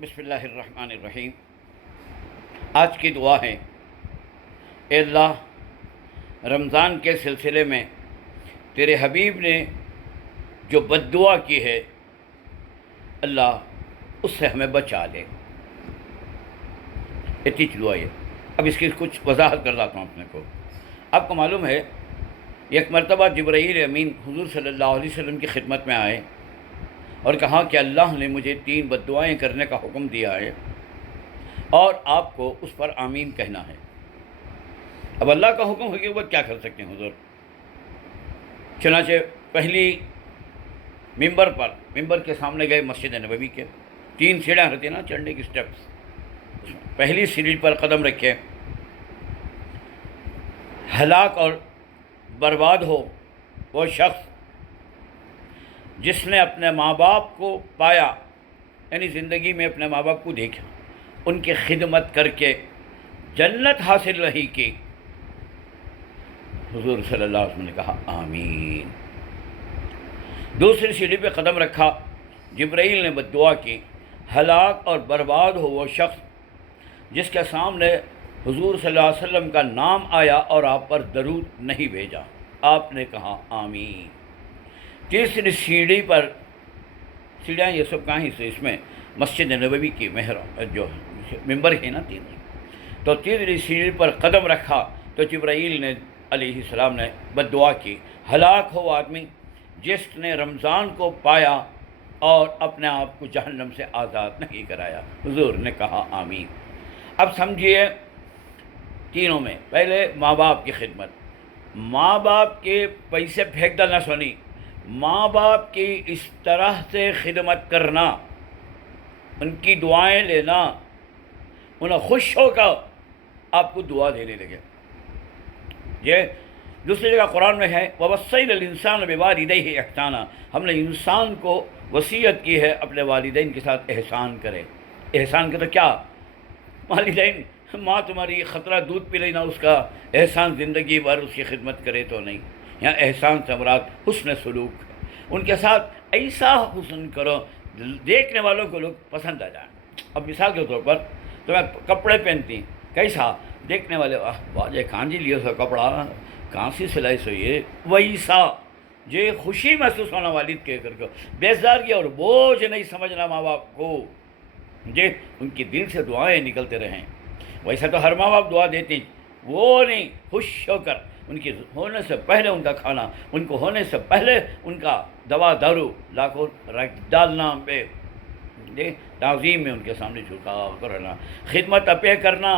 بسم اللہ الرحمن الرحیم۔ آج کی دعا ہے، اے اللہ، رمضان کے سلسلے میں تیرے حبیب نے جو بد دعا کی ہے، اللہ اس سے ہمیں بچا لے۔ اتنی دعا ہے۔ اب اس کی کچھ وضاحت کر لاتا ہوں اپنے کو۔ آپ کو معلوم ہے، ایک مرتبہ جبرائیل امین حضور صلی اللہ علیہ وسلم کی خدمت میں آئے اور کہا کہ اللہ نے مجھے 3 بد دعائیں کرنے کا حکم دیا ہے اور آپ کو اس پر آمین کہنا ہے۔ اب اللہ کا حکم ہے کہ وہ کیا کر سکتے ہیں حضور؟ چنانچہ پہلی ممبر کے سامنے گئے، مسجد نبوی کے 3 سیڑھیاں ہوتی ہیں نا، چڑھنے کی سٹیپس، پہلی سیڑھی پر قدم رکھے، ہلاک اور برباد ہو وہ شخص جس نے اپنے ماں باپ کو پایا، یعنی زندگی میں اپنے ماں باپ کو دیکھا، ان کی خدمت کر کے جنت حاصل رہی کی۔ حضور صلی اللہ علیہ وسلم نے کہا آمین۔ دوسری سیڑھی پہ قدم رکھا، جبرائیل نے بد دعا کی، ہلاک اور برباد ہو وہ شخص جس کے سامنے حضور صلی اللہ علیہ وسلم کا نام آیا اور آپ پر درود نہیں بھیجا۔ آپ نے کہا آمین۔ تیسری سیڑھی پر، سیڑھیاں یہ سب کہیں سے، اس میں مسجد نبوی کی جو ممبر ہے نا 3، تو تیسری سیڑھی پر قدم رکھا تو جبرائیل نے علیہ السلام نے بد دعا کی، ہلاک ہو آدمی جس نے رمضان کو پایا اور اپنے آپ کو جہنم سے آزاد نہیں کرایا۔ حضور نے کہا آمین۔ اب سمجھیے، تینوں میں پہلے ماں باپ کی خدمت، ماں باپ کے پیسے پھینک ڈالنا سونی، ماں باپ کی اس طرح سے خدمت کرنا، ان کی دعائیں لینا، انہیں خوش ہو کر آپ کو دعا دینے لگے۔ یہ دوسری جگہ قرآن میں ہے، وَوَصَّيْنَا الْإِنسَانَ بِوَالِدَيْهِ إِحْسَانًا، ہم نے انسان کو وصیت کی ہے اپنے والدین کے ساتھ احسان کرے۔ احسان کا تو کیا؟ والدین، ماں تمہاری خطرہ دودھ پی لینا، اس کا احسان زندگی بھر اس کی خدمت کرے تو نہیں۔ یہاں احسان سے مراد حسن سلوک، ان کے ساتھ ایسا حسن کرو دیکھنے والوں کو لوگ پسند آ جائیں۔ اب مثال کے طور پر تمہیں کپڑے پہنتی، کیسا دیکھنے والے، واجہ کانجی لیے سو کپڑا، کہاں سی سلائی سو، یہ ویسا جو خوشی محسوس ہونا والد کے کر کے، بیزاری اور بوجھ نہیں سمجھنا ماں باپ کو، جی ان کی دل سے دعائیں نکلتے رہیں۔ ویسا تو ہر ماں باپ دعا دیتی، وہ نہیں، خوش ہو کر ان کی ہونے سے پہلے ان کا کھانا، ان کو ہونے سے پہلے ان کا دوا دارو لا کر رکھ ڈالنا، پہ تعظیم میں ان کے سامنے جھکا کرنا، خدمت اپے کرنا،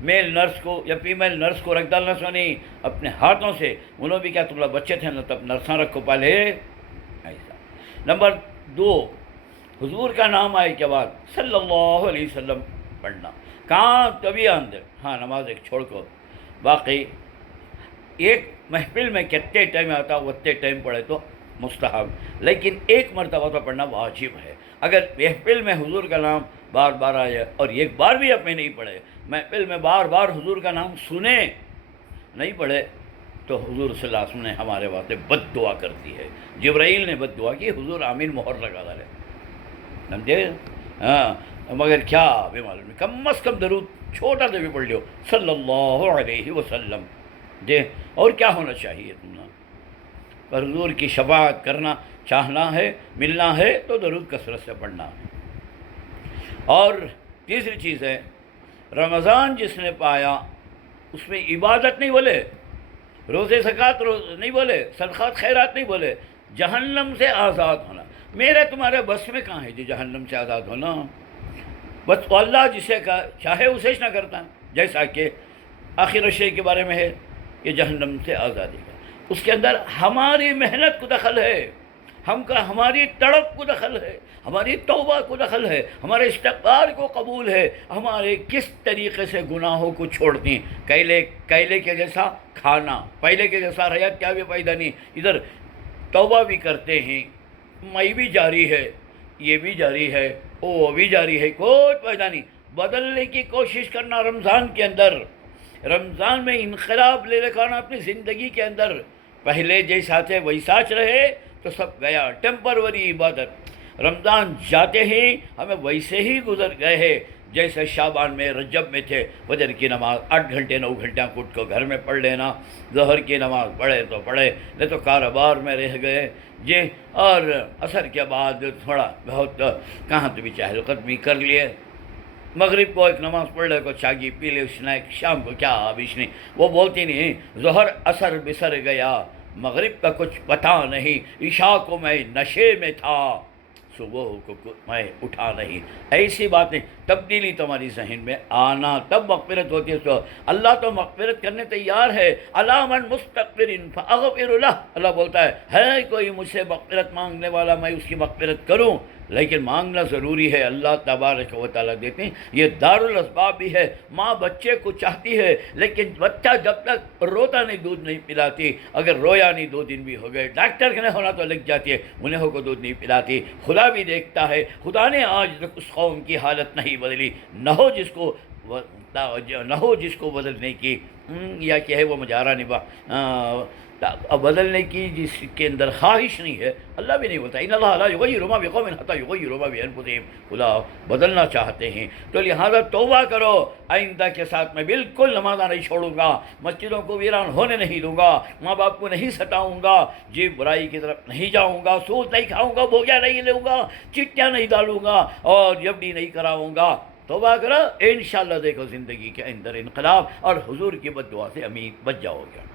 میل نرس کو یا فیمیل نرس کو رکھ ڈالنا سونی اپنے ہاتھوں سے، انہوں بھی کیا، تم لوگ بچے تھے نا تب نرساں رکھو پہلے، ایسا۔ نمبر 2، حضور کا نام آئے کے بعد صلی اللہ علیہ وسلم پڑھنا، کہاں کبھی اندر، ہاں نماز ایک چھوڑ کو، باقی ایک محفل میں کتنے ٹائم آتا اتنے ٹائم پڑھے تو مستحب، لیکن ایک مرتبہ تو پڑھنا واجب ہے۔ اگر محفل میں حضور کا نام بار بار آئے اور ایک بار بھی آپ نے نہیں پڑھے، محفل میں بار بار حضور کا نام سنے نہیں پڑھے، تو حضور صلی اللہ علیہ وسلم نے ہمارے واسطے بد دعا کر دی ہے۔ جبرائیل نے بد دعا کی، حضور آمین مہر لگا ڈالے، سمجھے؟ ہاں، مگر کیا بھی معلوم نہیں، کم از کم درود چھوٹا سا بھی پڑھ لیو صلی اللہ علیہ وسلم، جی۔ اور کیا ہونا چاہیے تم نے؟ پر حضور کی شفاعت کرنا چاہنا ہے، ملنا ہے تو درود کثرت سے پڑھنا ہے۔ اور تیسری چیز ہے، رمضان جس نے پایا اس میں عبادت نہیں بولے، روزے زکوٰۃ نہیں بولے، صدقات خیرات نہیں بولے، جہنم سے آزاد ہونا۔ میرے تمہارے بس میں کہاں ہے جی جہنم سے آزاد ہونا؟ بس اللہ جسے کا چاہے اسے نہ کرتا، جیسا کہ آخر شے کے بارے میں ہے، یہ جہنم سے آزادی کا، اس کے اندر ہماری محنت کو دخل ہے، ہماری تڑپ کو دخل ہے، ہماری توبہ کو دخل ہے، ہمارے استغفار کو قبول ہے، ہمارے کس طریقے سے گناہوں کو چھوڑتی ہیں۔ کیلے کے جیسا کھانا، پہلے کے جیسا حیات کیا بھی فائدہ نہیں، ادھر توبہ بھی کرتے ہیں، مئی بھی جاری ہے، یہ بھی جاری ہے، وہ بھی جاری ہے، کوئی فائدہ نہیں۔ بدلنے کی کوشش کرنا رمضان کے اندر، رمضان میں انقلاب لے رکھنا اپنی زندگی کے اندر، پہلے جیسا تھے ویسا رہے تو سب گیا، ٹیمپروری عبادت۔ رمضان جاتے ہی ہمیں ویسے ہی گزر گئے ہیں جیسے شعبان میں رجب میں تھے. فجر کی نماز 8 گھنٹے 9 گھنٹہ اٹھ کو گھر میں پڑھ لینا, ظہر کی نماز پڑھے تو پڑھے, نہیں تو کاروبار میں رہ گئے جی, اور عصر کے بعد تھوڑا بہت کہاں تو بھی چہل قدمی کر لیے, مغرب کو ایک نماز پڑھ لے کو چاگی پی لے, اسنیک شام کو کیا آبش نہیں, وہ بولتی نہیں ظہر عصر بسر گیا, مغرب کا کچھ پتہ نہیں, عشاء کو میں نشے میں تھا, صبح کو میں اٹھا نہیں. ایسی بات نہیں, تبدیلی تمہاری ذہن میں آنا تب مغفرت ہوتی ہے. تو اللہ تو مغفرت کرنے تیار ہے. علی من مستغفر فاغفر لہ, اللہ بولتا ہے کوئی مجھ سے مغفرت مانگنے والا میں اس کی مغفرت کروں, لیکن مانگنا ضروری ہے. اللہ تبارک و تعالیٰ دیتے ہیں. یہ دارالاسباب بھی ہے. ماں بچے کو چاہتی ہے لیکن بچہ جب تک روتا نہیں دودھ نہیں پلاتی, اگر رویا نہیں 2 دن بھی ہو گئے, ڈاکٹر کے نہیں ہونا تو لگ جاتی ہے, انہیں کو دودھ نہیں پلاتی. خدا بھی دیکھتا ہے. خدا نے آج تک اس قوم کی حالت نہیں بدلی, نہ ہو جس کو بدلنے کی یا کہ ہے وہ مجارہ نبا بدلنے کی جس کے اندر خواہش نہیں ہے. اللہ بھی نہیں بولتا ان اللہ لا یغیر ما بقوم حتی یغیروا ما بانفسہم, خدا بدلنا چاہتے ہیں. تو لہذا توبہ کرو, آئندہ کے ساتھ میں بالکل نمازہ نہیں چھوڑوں گا, مسجدوں کو ویران ہونے نہیں دوں گا, ماں باپ کو نہیں ستاؤں گا, جی برائی کی طرف نہیں جاؤں گا, سود نہیں کھاؤں گا, بوگیا نہیں لوں گا, چٹیاں نہیں ڈالوں گا, اور جبڑی نہیں کراؤں گا. توبہ کرو, انشاءاللہ دیکھو زندگی کے اندر انقلاب, اور حضور کی بد دعا سے امید بچ جاؤ گے.